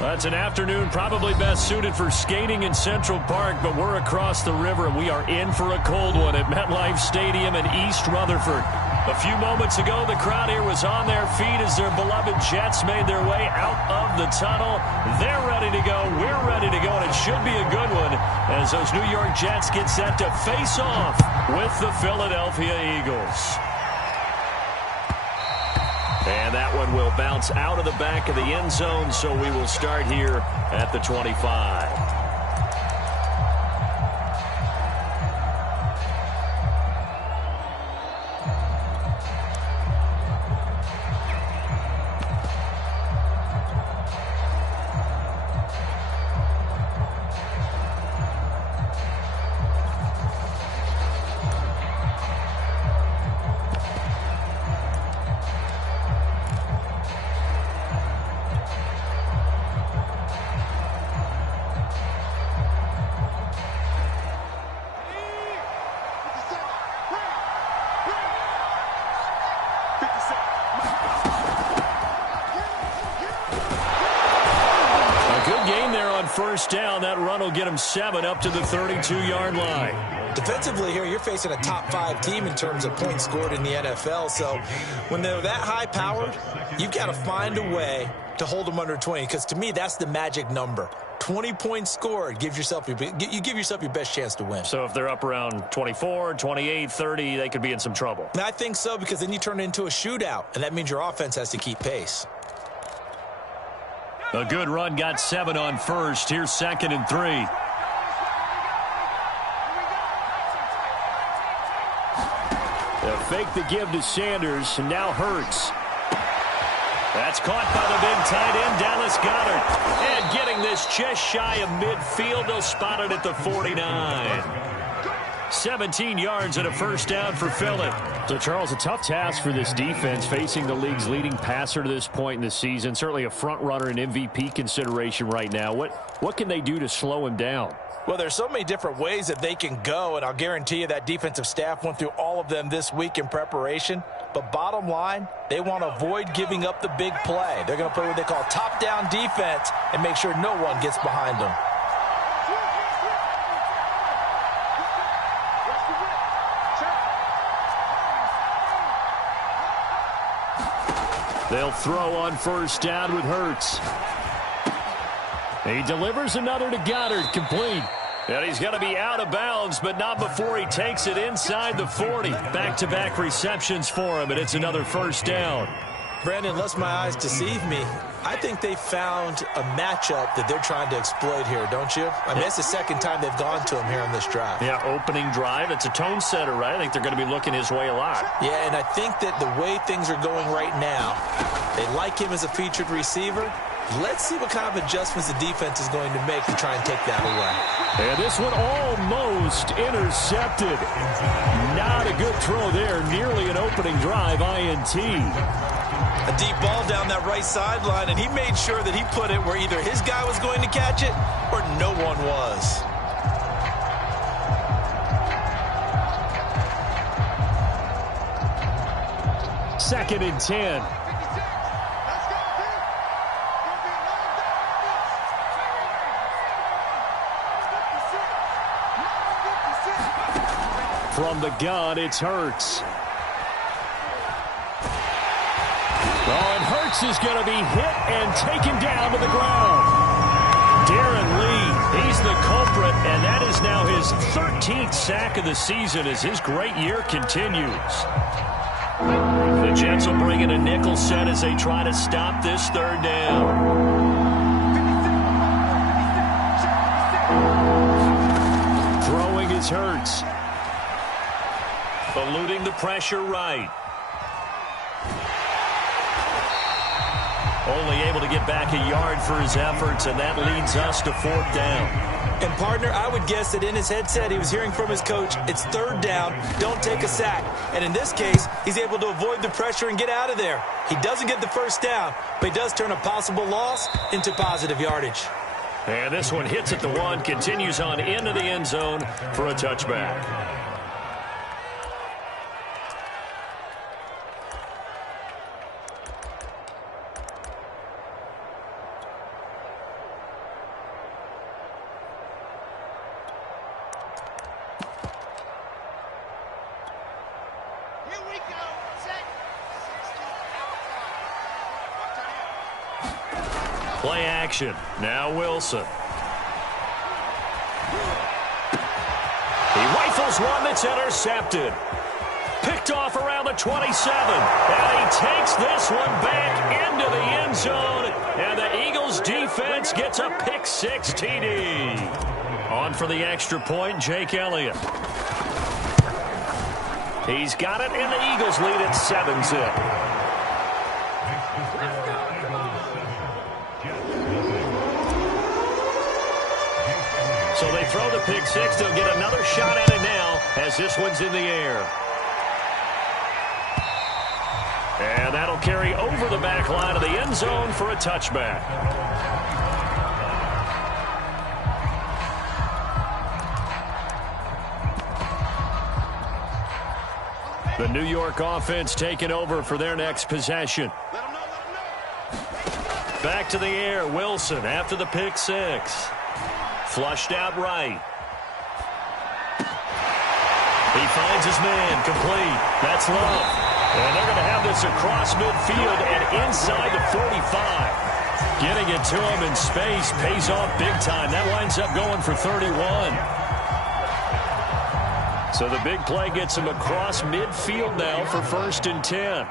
That's an afternoon probably best suited for skating in Central Park, but we're across the river, and we are in for a cold one at MetLife Stadium in East Rutherford. A few moments ago, the crowd here was on their feet as their beloved Jets made their way out of the tunnel. They're ready to go. We're ready to go, and it should be a good one as those New York Jets get set to face off with the Philadelphia Eagles. And that one will bounce out of the back of the end zone, so we will start here at the 25. First down, that run will get him 7 up to the 32-yard line. Defensively here, you're facing a top-5 team in terms of points scored in the NFL. So when they're that high-powered, you've got to find a way to hold them under 20, because to me, that's the magic number. 20 points scored, you give yourself your best chance to win. So if they're up around 24, 28, 30, they could be in some trouble. And I think so, because then you turn it into a shootout, and that means your offense has to keep pace. A good run got 7 on first. Here's 2nd and 3. They'll fake the give to Sanders, and now Hurts. That's caught by the big tight end, Dallas Goedert. And getting this just shy of midfield, they'll spot it at the 49. 17 yards and a first down for Philly. So, Charles, a tough task for this defense, facing the league's leading passer to this point in the season. Certainly a front runner in MVP consideration right now. What can they do to slow him down? Well, there's so many different ways that they can go, and I'll guarantee you that defensive staff went through all of them this week in preparation. But bottom line, they want to avoid giving up the big play. They're going to play what they call top-down defense and make sure no one gets behind them. They'll throw on first down with Hurts. He delivers another to Goddard, complete. And he's going to be out of bounds, but not before he takes it inside the 40. Back-to-back receptions for him, and it's another first down. Brandon, lest my eyes deceive me, I think they found a matchup that they're trying to exploit here, don't you? I mean, it's the second time they've gone to him here on this drive. Yeah, opening drive. It's a tone setter, right? I think they're going to be looking his way a lot. Yeah, and I think that the way things are going right now, they like him as a featured receiver. Let's see what kind of adjustments the defense is going to make to try and take that away. And this one almost intercepted. Not a good throw there. Nearly an opening drive, INT. A deep ball down that right sideline, and he made sure that he put it where either his guy was going to catch it or no one was. Second and 10. From the gun, it's Hurts. Oh, and Hurts is going to be hit and taken down to the ground. Darren Lee, he's the culprit, and that is now his 13th sack of the season as his great year continues. The Jets will bring in a nickel set as they try to stop this third down. Throwing is Hurts. Eluding the pressure right. Only able to get back a yard for his efforts, and that leads us to 4th down. And, partner, I would guess that in his headset he was hearing from his coach, it's 3rd down, don't take a sack. And in this case, he's able to avoid the pressure and get out of there. He doesn't get the first down, but he does turn a possible loss into positive yardage. And this one hits at the 1, continues on into the end zone for a touchback. Play action. Now Wilson. He rifles one that's intercepted. Picked off around the 27. And he takes this one back into the end zone. And the Eagles defense gets a pick-6 TD. On for the extra point, Jake Elliott. He's got it, and the Eagles lead at 7-zip. So they throw the pick-6. They'll get another shot at it now as this one's in the air. And that'll carry over the back line of the end zone for a touchback. The New York offense taking over for their next possession. Back to the air, Wilson after the pick-6. Flushed out right. He finds his man, complete. That's Love. And they're going to have this across midfield and inside the 45. Getting it to him in space pays off big time. That winds up going for 31. So the big play gets him across midfield now for 1st and 10.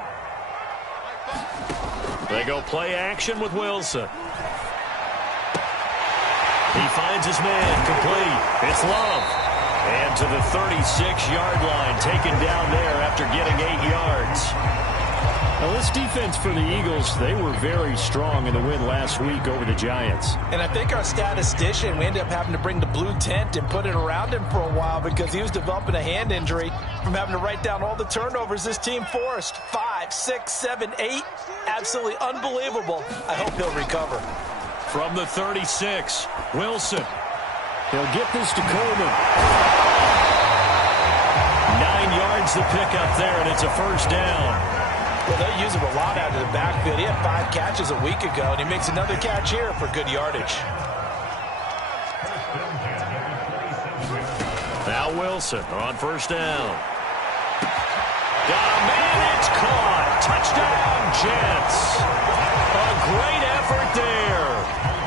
They go play action with Wilson. He finds his man, complete. It's Love. And to the 36-yard line, taken down there after getting 8 yards. Now, this defense for the Eagles, they were very strong in the win last week over the Giants. And I think our statistician, we ended up having to bring the blue tent and put it around him for a while because he was developing a hand injury from having to write down all the turnovers this team forced. 5, 6, 7, 8. Absolutely unbelievable. I hope he'll recover. From the 36, Wilson. He'll get this to Coleman. 9 yards to pick up there, and it's a first down. Well, they use him a lot out of the backfield. He had 5 catches a week ago, and he makes another catch here for good yardage. Now Wilson on first down. Got a man, it's caught. Touchdown, Jets. A great effort there.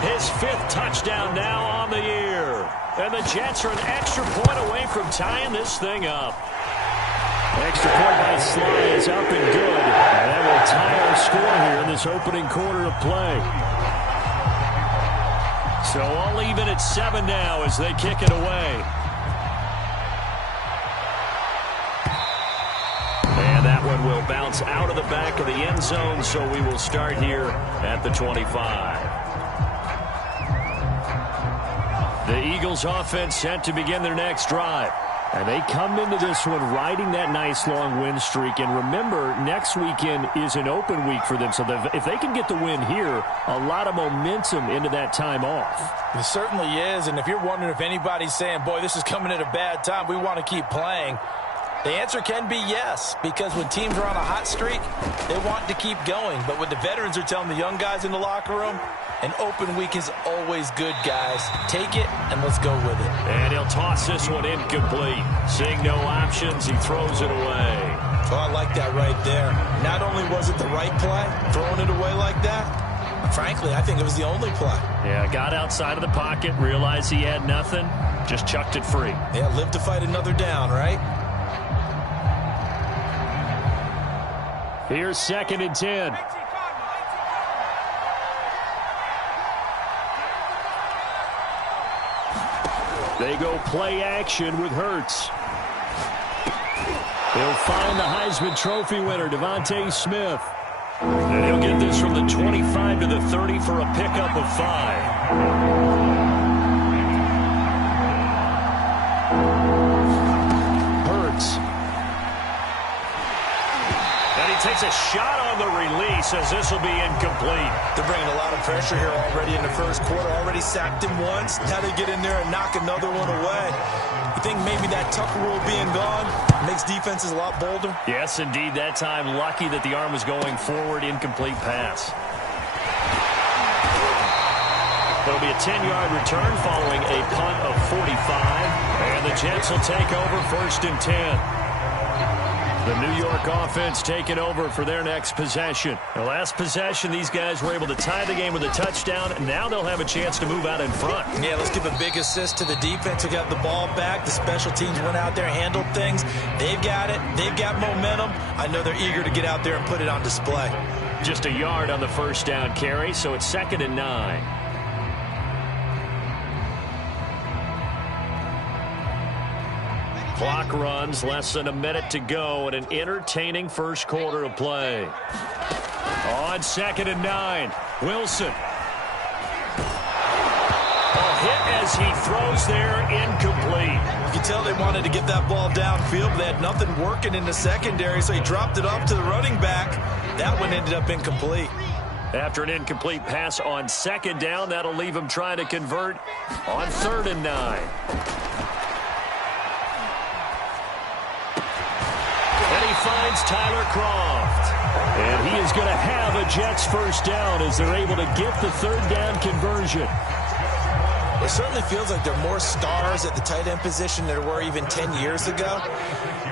His 5th touchdown now on the year. And the Jets are an extra point away from tying this thing up. Extra point by Sly is up and good. And that will tie our score here in this opening quarter of play. So all even at 7 now as they kick it away. And that one will bounce out of the back of the end zone, so we will start here at the 25. The Eagles offense set to begin their next drive. And they come into this one riding that nice long win streak. And remember, next weekend is an open week for them. So if they can get the win here, a lot of momentum into that time off. It certainly is. And if you're wondering if anybody's saying, boy, this is coming at a bad time, we want to keep playing, the answer can be yes, because when teams are on a hot streak, they want to keep going. But what the veterans are telling the young guys in the locker room, an open week is always good, guys. Take it, and let's go with it. And he'll toss this one incomplete. Seeing no options, he throws it away. Oh, I like that right there. Not only was it the right play, throwing it away like that, frankly, I think it was the only play. Yeah, got outside of the pocket, realized he had nothing, just chucked it free. Yeah, live to fight another down, right? Here's 2nd and 10. They go play action with Hurts. He'll find the Heisman Trophy winner, Devontae Smith. And he'll get this from the 25 to the 30 for a pickup of 5. Takes a shot on the release as this will be incomplete. They're bringing a lot of pressure here already in the first quarter. Already sacked him once. Now they get in there and knock another one away. You think maybe that Tucker rule being gone makes defenses a lot bolder? Yes, indeed. That time, lucky that the arm was going forward. Incomplete pass. It'll be a 10-yard return following a punt of 45. And the Jets will take over 1st and 10. The New York offense taking over for their next possession. The last possession, these guys were able to tie the game with a touchdown, and now they'll have a chance to move out in front. Yeah, let's give a big assist to the defense who got the ball back. The special teams went out there, handled things. They've got it. They've got momentum. I know they're eager to get out there and put it on display. Just a yard on the first down carry, so it's 2nd and 9. Clock runs, less than a minute to go, and an entertaining first quarter of play. On 2nd and 9, Wilson. A hit as he throws there, incomplete. You can tell they wanted to get that ball downfield, but they had nothing working in the secondary, so he dropped it off to the running back. That one ended up incomplete. After an incomplete pass on 2nd down, that'll leave him trying to convert on 3rd and 9. And he finds Tyler Croft. And he is going to have a Jets first down as they're able to get the 3rd down conversion. It certainly feels like there are more stars at the tight end position than there were even 10 years ago.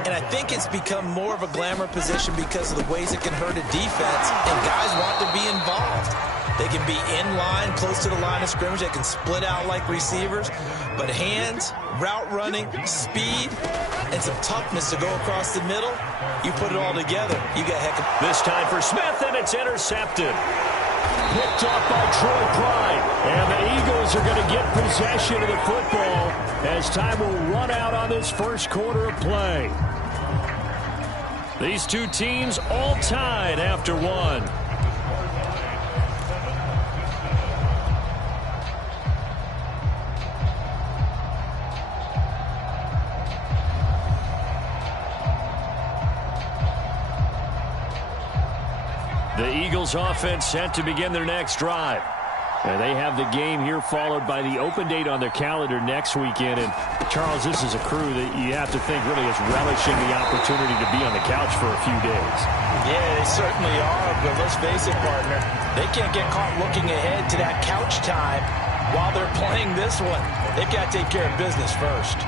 And I think it's become more of a glamour position because of the ways it can hurt a defense, and guys want to be involved. They can be in line, close to the line of scrimmage. They can split out like receivers. But hands, route running, speed, and some toughness to go across the middle, you put it all together, you got heck of... This time for Smith, and it's intercepted. Picked off by Troy Pride. And the Eagles are going to get possession of the football as time will run out on this first quarter of play. These two teams all tied after one. The Eagles offense set to begin their next drive. And they have the game here followed by the open date on their calendar next weekend. And, Charles, this is a crew that you have to think really is relishing the opportunity to be on the couch for a few days. Yeah, they certainly are, but let's face it, partner. They can't get caught looking ahead to that couch time while they're playing this one. They've got to take care of business first.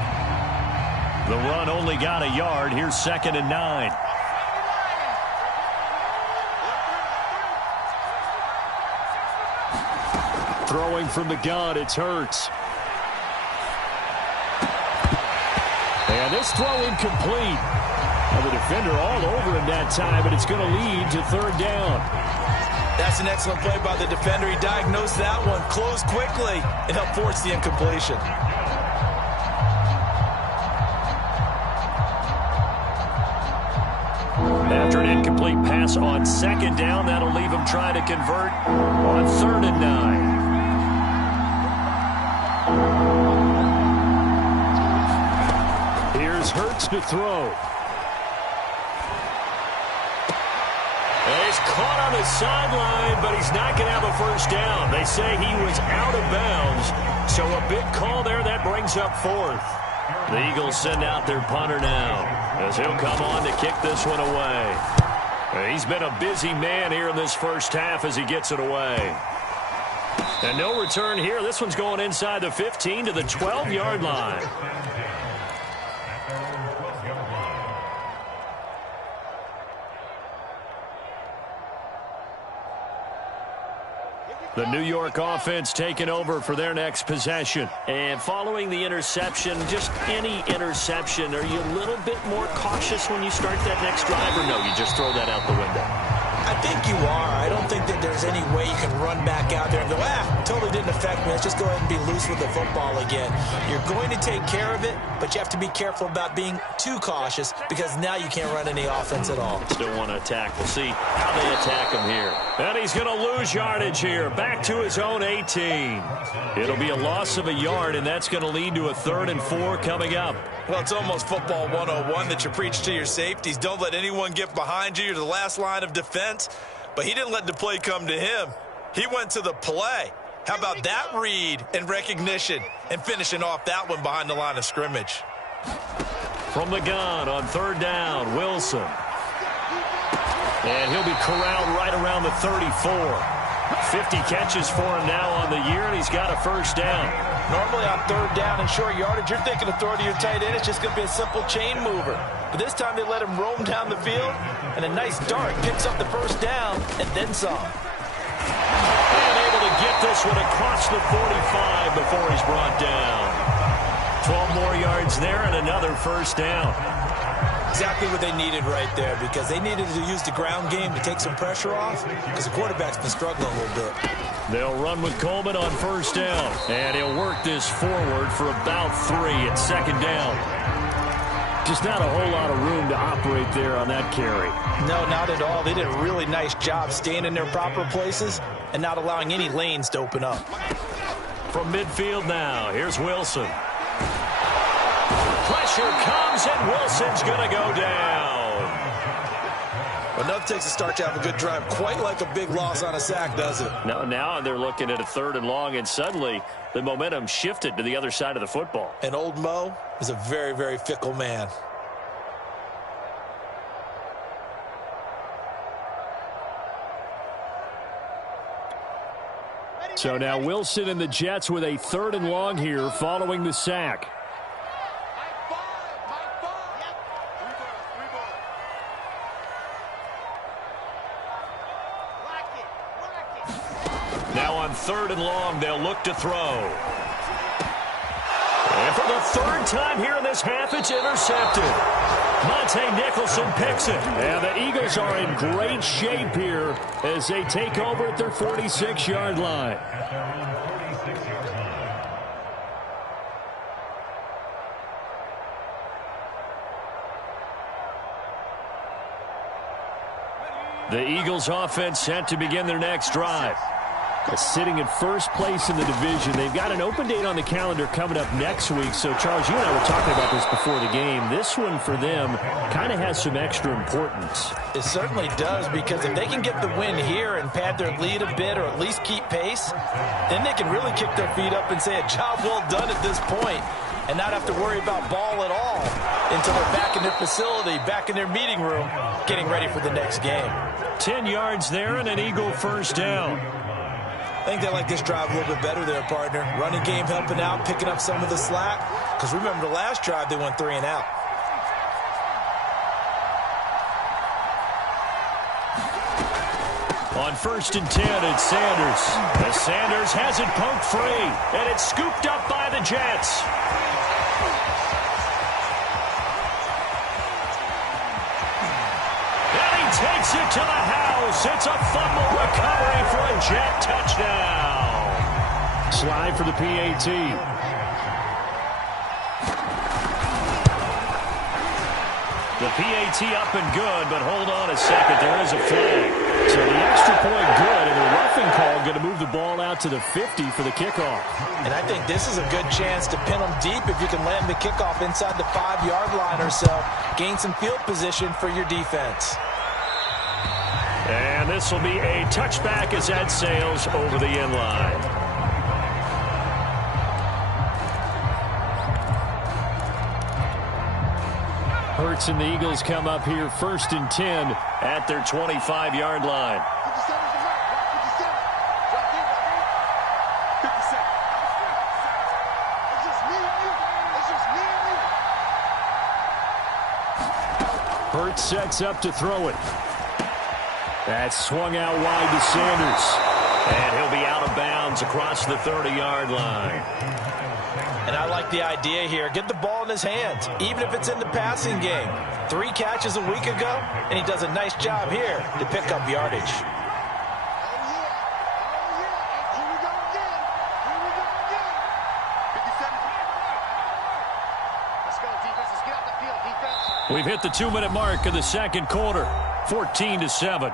The run only got a yard. Here's 2nd and 9. Throwing from the gun, it's Hurts. And this throw incomplete. And the defender all over him that time, but it's going to lead to 3rd down. That's an excellent play by the defender. He diagnosed that one, closed quickly, and helped force the incompletion. After an incomplete pass on 2nd down, that'll leave him trying to convert on 3rd and 9. Here's Hurts to throw. And he's caught on the sideline, but he's not going to have a first down. They say he was out of bounds, so a big call there that brings up 4th. The Eagles send out their punter now as he'll come on to kick this one away. And he's been a busy man here in this first half as he gets it away. And no return here. This one's going inside the 15 to the 12-yard line. The New York offense taking over for their next possession. And following the interception, just any interception, are you a little bit more cautious when you start that next drive, or no, you just throw that out the window? I think you are. I don't think that there's any way you can run back out there and go, totally didn't affect me. Let's just go ahead and be loose with the football again. You're going to take care of it, but you have to be careful about being too cautious because now you can't run any offense at all. Still want to attack. We'll see how they attack him here. And he's going to lose yardage here. Back to his own 18. It'll be a loss of a yard, and that's going to lead to a 3rd and 4 coming up. Well, it's almost football 101 that you preach to your safeties. Don't let anyone get behind you. You're the last line of defense. But he didn't let the play come to him. He went to the play. How about that read and recognition and finishing off that one behind the line of scrimmage? From the gun on 3rd down, Wilson. And he'll be corralled right around the 34. 50 catches for him now on the year, and he's got a first down. Normally on third down and short yardage, you're thinking of throwing to your tight end. It's just going to be a simple chain mover. But this time they let him roam down the field, and a nice dart picks up the first down and then some. And able to get this one across the 45 before he's brought down. 12 more yards there and another first down. Exactly what they needed right there, because they needed to use the ground game to take some pressure off, because the quarterback's been struggling a little bit. They'll run with Coleman on first down, and he'll work this forward for about 3 at second down. Just not a whole lot of room to operate there on that carry. No, not at all. They did a really nice job staying in their proper places and not allowing any lanes to open up. From midfield now, here's Wilson. Pressure comes, and Wilson's going to go down. Well, nothing takes a start to have a good drive, quite like a big loss on a sack, does it? No, now they're looking at a 3rd and long, and suddenly the momentum shifted to the other side of the football. And old Mo is a very, very fickle man. So now Wilson and the Jets with a 3rd and long here following the sack. Now on 3rd and long, they'll look to throw. And for the 3rd time here in this half, it's intercepted. Monte Nicholson picks it. And the Eagles are in great shape here as they take over at their 46-yard line. The Eagles offense set to begin their next drive. Sitting in first place in the division. They've got an open date on the calendar coming up next week. So, Charles, you and I were talking about this before the game. This one for them kind of has some extra importance. It certainly does, because if they can get the win here and pad their lead a bit or at least keep pace, then they can really kick their feet up and say a job well done at this point and not have to worry about ball at all until they're back in their facility, back in their meeting room, getting ready for the next game. 10 yards there and an Eagle first down. I think they like this drive a little bit better there, partner. Running game helping out, picking up some of the slack. Because remember, the last drive, they went 3 and out. On 1st and 10, it's Sanders. As Sanders has it poked free, and it's scooped up by the Jets. And he takes it to the house. It's a fumble recovery for a Jet touchdown. Slide for the PAT. The PAT up and good, but hold on a second. There is a flag. So the extra point good, and the roughing call going to move the ball out to the 50 for the kickoff. And I think this is a good chance to pin them deep if you can land the kickoff inside the 5-yard line or so. Gain some field position for your defense. And this will be a touchback as that sails over the end line. Hurts and the Eagles come up here 1st and 10 at their 25-yard line. Hurts sets up to throw it. That's swung out wide to Sanders. And he'll be out of bounds across the 30-yard line. And I like the idea here. Get the ball in his hands, even if it's in the passing game. 3 catches a week ago, and he does a nice job here to pick up yardage. We've hit the 2-minute mark of the second quarter, 14-7.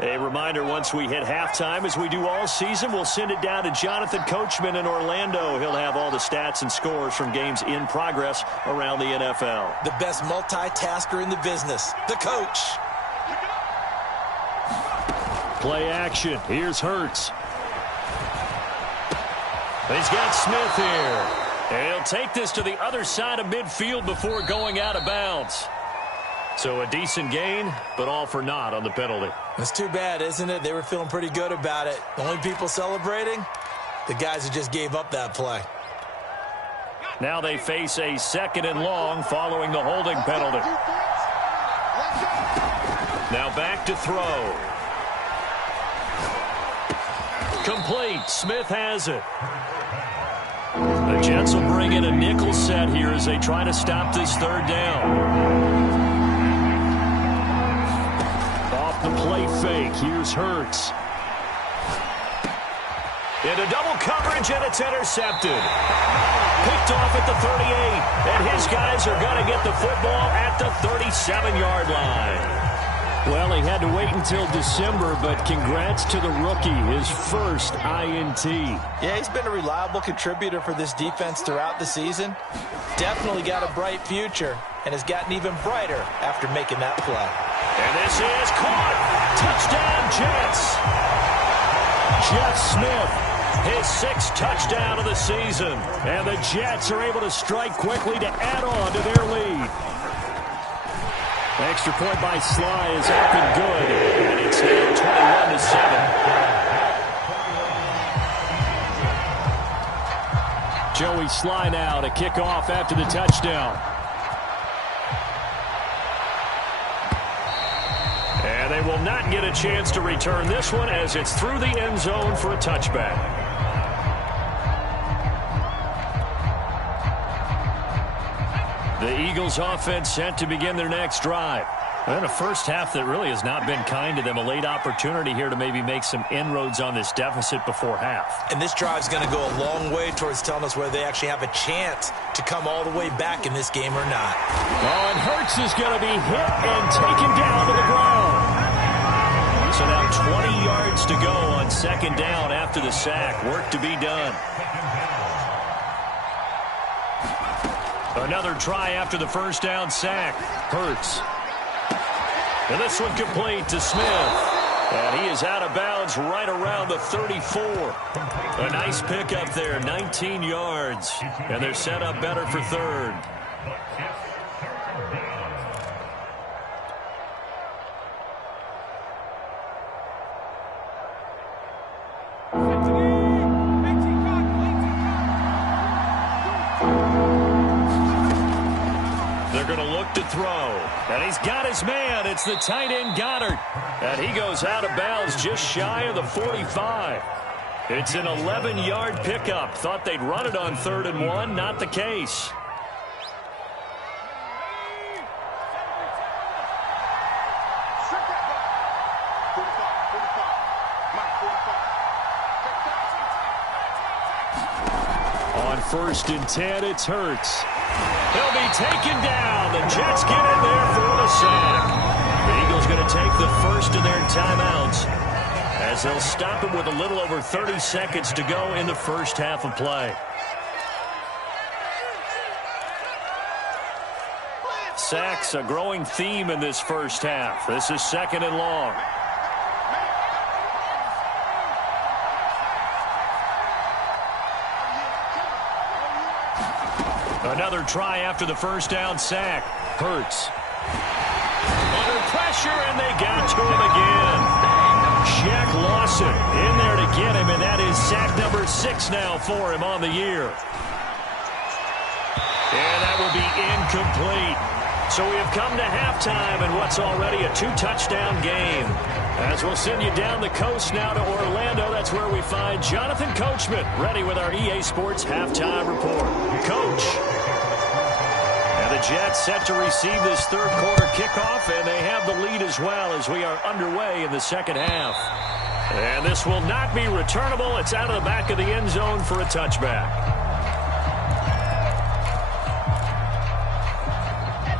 A reminder, once we hit halftime, as we do all season, we'll send it down to Jonathan Coachman in Orlando. He'll have all the stats and scores from games in progress around the NFL. The best multitasker in the business, the coach. Play action. Here's Hurts. He's got Smith here. And he'll take this to the other side of midfield before going out of bounds. So a decent gain, but all for naught on the penalty. It's too bad, isn't it? They were feeling pretty good about it. The only people celebrating, the guys who just gave up that play. Now they face a 2nd and long following the holding penalty. Now back to throw. Complete. Smith has it. The Jets will bring in a nickel set here as they try to stop this 3rd down. Off the play fake. Here's Hurts. Into double coverage, and it's intercepted. Picked off at the 38, and his guys are going to get the football at the 37-yard line. Well, he had to wait until December, but congrats to the rookie, his first INT. Yeah, he's been a reliable contributor for this defense throughout the season. Definitely got a bright future, and has gotten even brighter after making that play. And this is caught. Touchdown, Jets. Jeff Smith, his 6th touchdown of the season. And the Jets are able to strike quickly to add on to their lead. Extra point by Sly is up and good. And it's now 21-7. Joey Sly now to kick off after the touchdown. And they will not get a chance to return this one as it's through the end zone for a touchback. The Eagles offense set to begin their next drive. And a first half that really has not been kind to them. A late opportunity here to maybe make some inroads on this deficit before half. And this drive is going to go a long way towards telling us whether they actually have a chance to come all the way back in this game or not. Oh, and Hurts is going to be hit and taken down to the ground. So now 20 yards to go on 2nd down after the sack. Work to be done. Another try after the first down sack. Hurts. And this one complete to Smith. And he is out of bounds right around the 34. A nice pickup there, 19 yards. And they're set up better for 3rd. To throw, and he's got his man. It's the tight end Goddard, and he goes out of bounds just shy of the 45. It's an 11-yard pickup. Thought they'd run it on 3rd and 1. Not the case. On 1st and 10, it's Hurts. He'll be taken down. The Jets get in there for the sack. The Eagles going to take the first of their timeouts as they'll stop him with a little over 30 seconds to go in the first half of play. Sacks, a growing theme in this first half. This is 2nd and long. Another try after the first down sack. Hurts. Under pressure, and they got to him again. Jack Lawson in there to get him, and that is sack number 6 now for him on the year. And that will be incomplete. So we have come to halftime in what's already a 2-touchdown game. As we'll send you down the coast now to Orlando, that's where we find Jonathan Coachman, ready with our EA Sports Halftime Report. Coach. And the Jets set to receive this 3rd quarter kickoff, and they have the lead as well as we are underway in the 2nd half. And this will not be returnable. It's out of the back of the end zone for a touchback.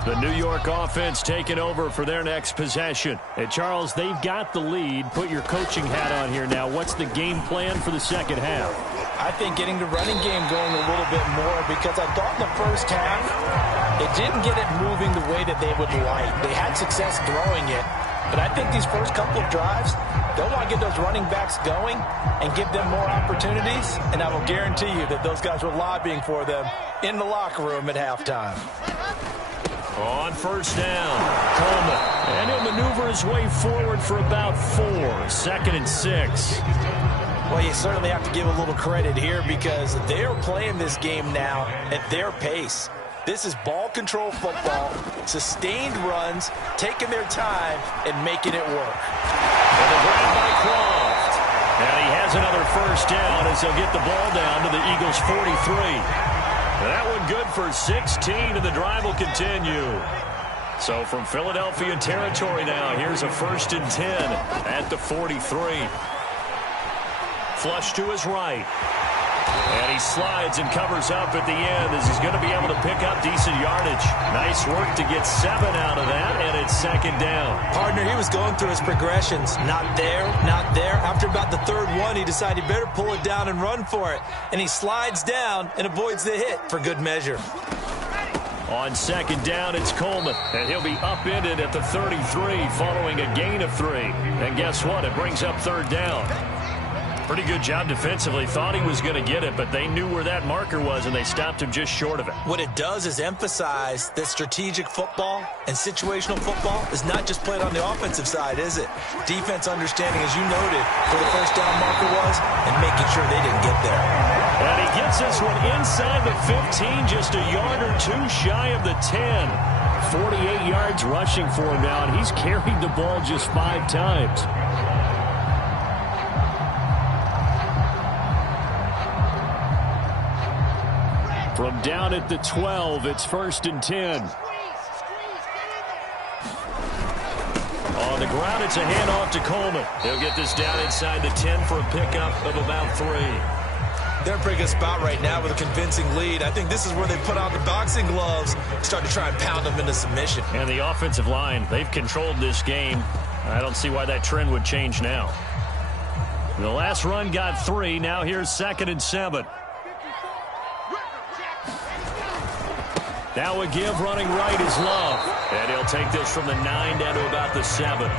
The New York offense taking over for their next possession. And Charles, they've got the lead. Put your coaching hat on here now. What's the game plan for the 2nd half? I think getting the running game going a little bit more, because I thought in the first half they didn't get it moving the way that they would like. They had success throwing it, But I think these first couple of drives, they'll want to get those running backs going and give them more opportunities. And I will guarantee you that those guys were lobbying for them in the locker room at halftime. On first down, Coleman. And he'll maneuver his way forward for about 4. 2nd and 6. Well, you certainly have to give a little credit here because they're playing this game now at their pace. This is ball control football, sustained runs, taking their time and making it work. And the grab by Croft. And he has another first down as he'll get the ball down to the Eagles' 43. That one good for 16, and the drive will continue. So from Philadelphia territory now, here's a 1st and 10 at the 43. Flush to his right. And he slides and covers up at the end as he's going to be able to pick up decent yardage. Nice work to get 7 out of that, and it's 2nd down. Partner, he was going through his progressions. Not there, not there. After about the 3rd one, he decided he better pull it down and run for it. And he slides down and avoids the hit for good measure. On 2nd down, it's Coleman, and he'll be upended at the 33 following a gain of 3. And guess what? It brings up 3rd down. Pretty good job defensively. Thought he was going to get it, but they knew where that marker was, and they stopped him just short of it. What it does is emphasize that strategic football and situational football is not just played on the offensive side, is it? Defense understanding, as you noted, where the first down marker was and making sure they didn't get there. And he gets this one inside the 15, just a yard or 2 shy of the 10. 48 yards rushing for him now, and he's carried the ball just 5 times. From down at the 12, it's 1st and 10. On the ground, it's a handoff to Coleman. He'll get this down inside the 10 for a pickup of about 3. They're in a pretty good spot right now with a convincing lead. I think this is where they put on the boxing gloves, start to try and pound them into submission. And the offensive line, they've controlled this game. I don't see why that trend would change now. The last run got 3. Now here's 2nd and 7. Now a give running right is Love. And he'll take this from the 9 down to about the 7.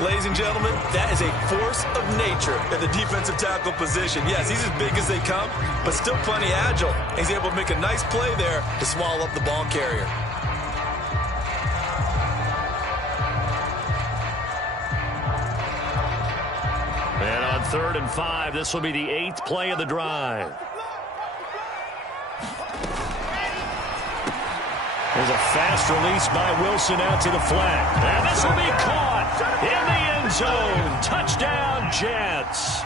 Ladies and gentlemen, that is a force of nature in the defensive tackle position. Yes, he's as big as they come, but still plenty agile. He's able to make a nice play there to swallow up the ball carrier. And on 3rd and 5, this will be the 8th play of the drive. There's a fast release by Wilson out to the flat. And this will be caught in the end zone. Touchdown, Jets.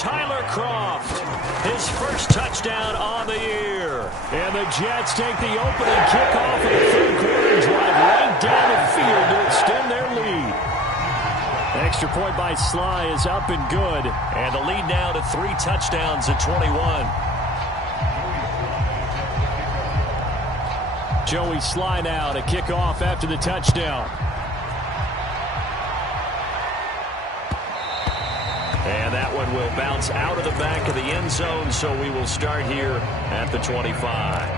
Tyler Croft, his first touchdown on the year. And the Jets take the opening kickoff of the 3rd quarter drive right down the field to extend their lead. Extra point by Sly is up and good. And the lead now to 3 touchdowns at 21. Joey Sly now to kick off after the touchdown. And that one will bounce out of the back of the end zone, so we will start here at the 25.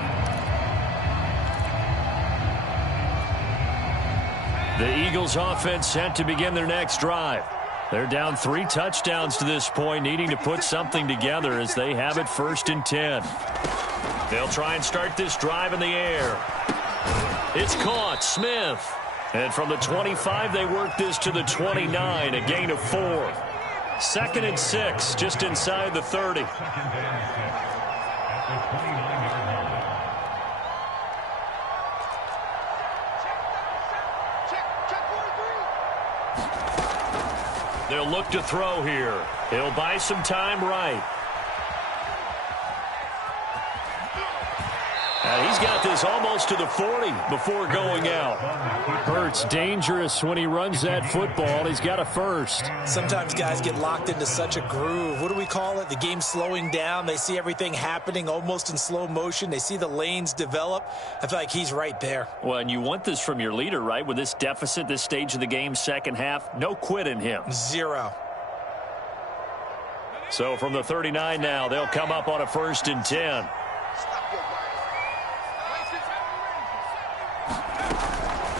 The Eagles offense set to begin their next drive. They're down 3 touchdowns to this point, needing to put something together as they have it 1st and 10. They'll try and start this drive in the air. It's caught. Smith. And from the 25, they work this to the 29, a gain of 4. 2nd and 6, just inside the 30. They'll look to throw here. He'll buy some time right. And he's got this almost to the 40 before going out. Hurts dangerous when he runs that football. He's got a first. Sometimes guys get locked into such a groove. What do we call it? The game's slowing down. They see everything happening almost in slow motion. They see the lanes develop. I feel like he's right there. Well, and you want this from your leader, right? With this deficit, this stage of the game, second half, no quit in him. 0. So from the 39 now, they'll come up on a 1st and 10.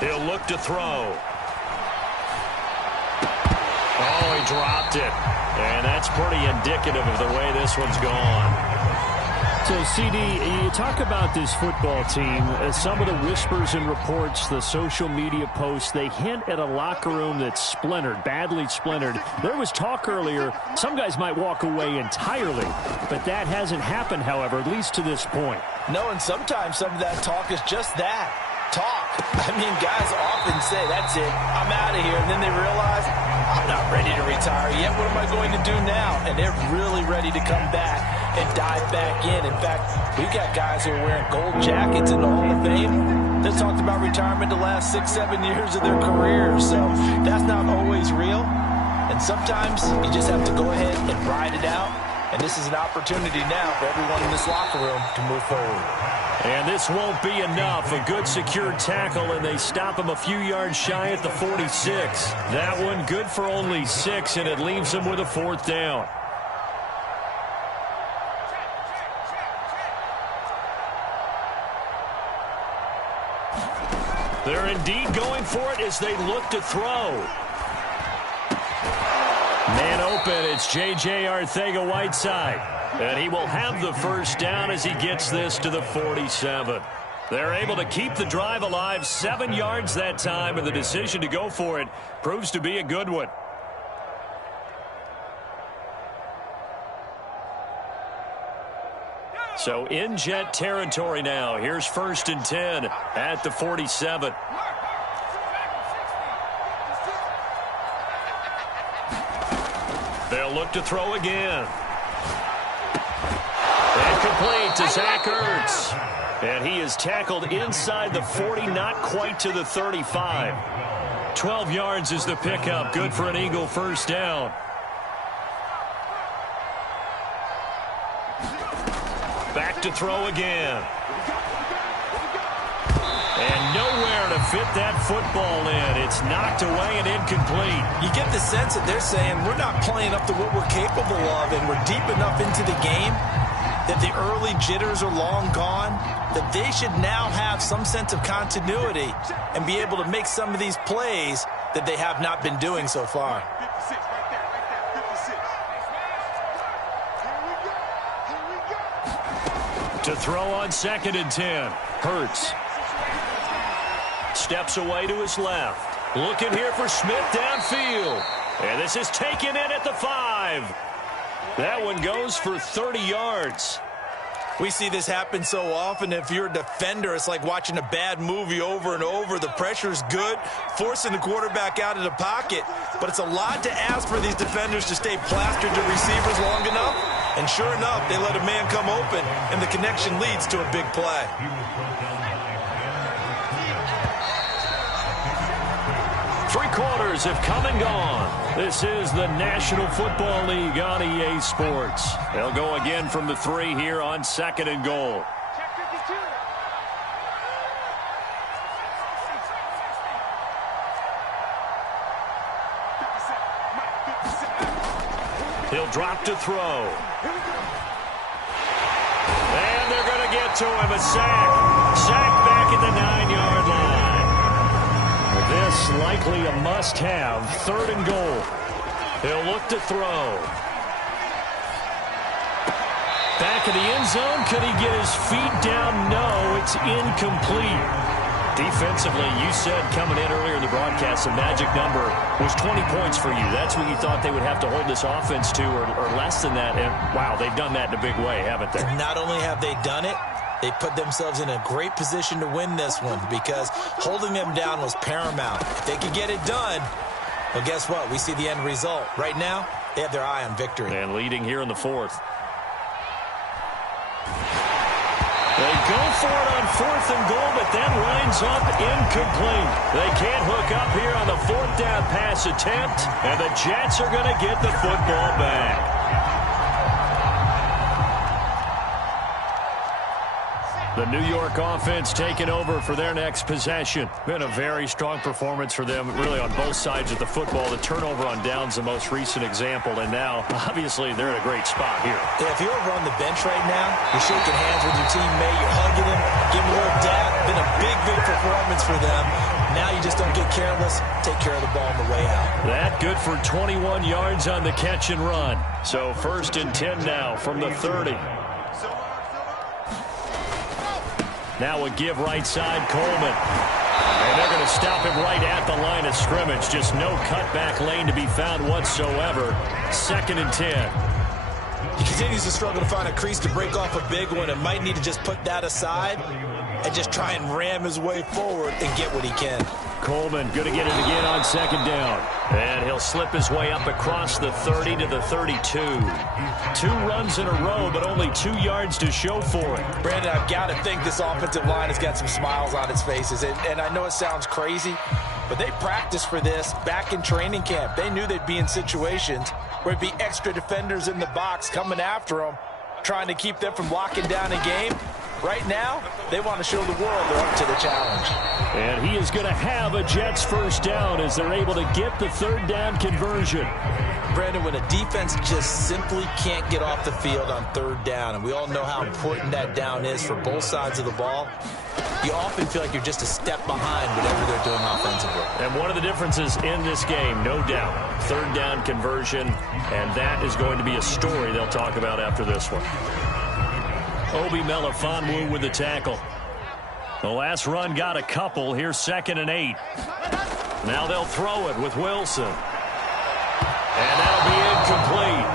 He'll look to throw. dropped it. And that's pretty indicative of the way this one's gone. So, CD, you talk about this football team. Some of the whispers and reports, the social media posts, they hint at a locker room that's splintered, badly splintered. There was talk earlier, some guys might walk away entirely, but that hasn't happened, however, at least to this point. No, and sometimes some of that talk is just that, talk. I mean, guys often say, that's it, I'm out of here, and then they realize, I'm not ready to retire yet. What am I going to do now? And they're really ready to come back and dive back in. In fact, we've got guys who are wearing gold jackets in the Hall of Fame. They talked about retirement the last 6-7 years of their careers. So that's not always real. And sometimes you just have to go ahead and ride it out. And this is an opportunity now for everyone in this locker room to move forward. And this won't be enough. A good secured tackle, and they stop him a few yards shy at the 46. That one good for only 6, and it leaves him with a 4th down. They're indeed going for it as they look to throw. Man open, it's J.J. Arcega-Whiteside. And he will have the 1st down as he gets this to the 47. They're able to keep the drive alive, 7 yards that time, and the decision to go for it proves to be a good one. So in Jet territory now. Here's 1st and 10 at the 47. They'll look to throw again. And complete to Zach Ertz. And he is tackled inside the 40, not quite to the 35. 12 yards is the pickup. Good for an Eagle 1st down. Back to throw again. And nowhere to fit that football in. It's knocked away and incomplete. You get the sense that they're saying we're not playing up to what we're capable of, and we're deep enough into the game that the early jitters are long gone, that they should now have some sense of continuity and be able to make some of these plays that they have not been doing so far. To throw on 2nd and 10. Hurts. Steps away to his left. Looking here for Smith downfield. And this is taken in at the 5. That one goes for 30 yards. We see this happen so often. If you're a defender, it's like watching a bad movie over and over. The pressure's good, forcing the quarterback out of the pocket. But it's a lot to ask for these defenders to stay plastered to receivers long enough. And sure enough, they let a man come open, and the connection leads to a big play. Three quarters have come and gone. This is the National Football League on EA Sports. They'll go again from the 3 here on 2nd and goal. He'll drop to throw. And they're going to get to him. A sack. Sack back at the 9-yard line. This likely a must-have. 3rd and goal. He'll look to throw. Back of the end zone. Could he get his feet down? No, it's incomplete. Defensively, you said coming in earlier in the broadcast, the magic number was 20 points for you. That's what you thought they would have to hold this offense to, or less than that. And, wow, they've done that in a big way, haven't they? And not only have they done it, they put themselves in a great position to win this one because holding them down was paramount. If they could get it done, well, guess what? We see the end result. Right now, they have their eye on victory. And leading here in the 4th. They go for it on 4th and goal, but that winds up incomplete. They can't hook up here on the 4th down pass attempt, and the Jets are going to get the football back. The New York offense taking over for their next possession. Been a very strong performance for them, really on both sides of the football. The turnover on downs, the most recent example, and now, obviously, they're in a great spot here. Yeah, if you're over on the bench right now, you're shaking hands with your teammate, you're hugging him, giving him a little dap. Been a big performance for them. Now you just don't get careless. Take care of the ball on the way out. That good for 21 yards on the catch and run. So 1st and 10 now from the 30. Now a give right side, Coleman. And they're going to stop him right at the line of scrimmage. Just no cutback lane to be found whatsoever. 2nd and 10. He continues to struggle to find a crease to break off a big one and might need to just put that aside and just try and ram his way forward and get what he can. Coleman going to get it again on 2nd down. And he'll slip his way up across the 30 to the 32. 2 runs in a row, but only 2 yards to show for it. Brandon, I've got to think this offensive line has got some smiles on its faces. And I know it sounds crazy, but they practiced for this back in training camp. They knew they'd be in situations where it'd be extra defenders in the box coming after them, trying to keep them from locking down a game. Right now, they want to show the world they're up to the challenge. And he is going to have a Jets 1st down as they're able to get the 3rd down conversion. Brandon, when a defense just simply can't get off the field on 3rd down, and we all know how important that down is for both sides of the ball, you often feel like you're just a step behind whatever they're doing offensively. And one of the differences in this game, no doubt, 3rd down conversion, and that is going to be a story they'll talk about after this one. Obi Melifonwu with the tackle. The last run got a couple. Here's 2nd and 8. Now they'll throw it with Wilson. And that'll be incomplete.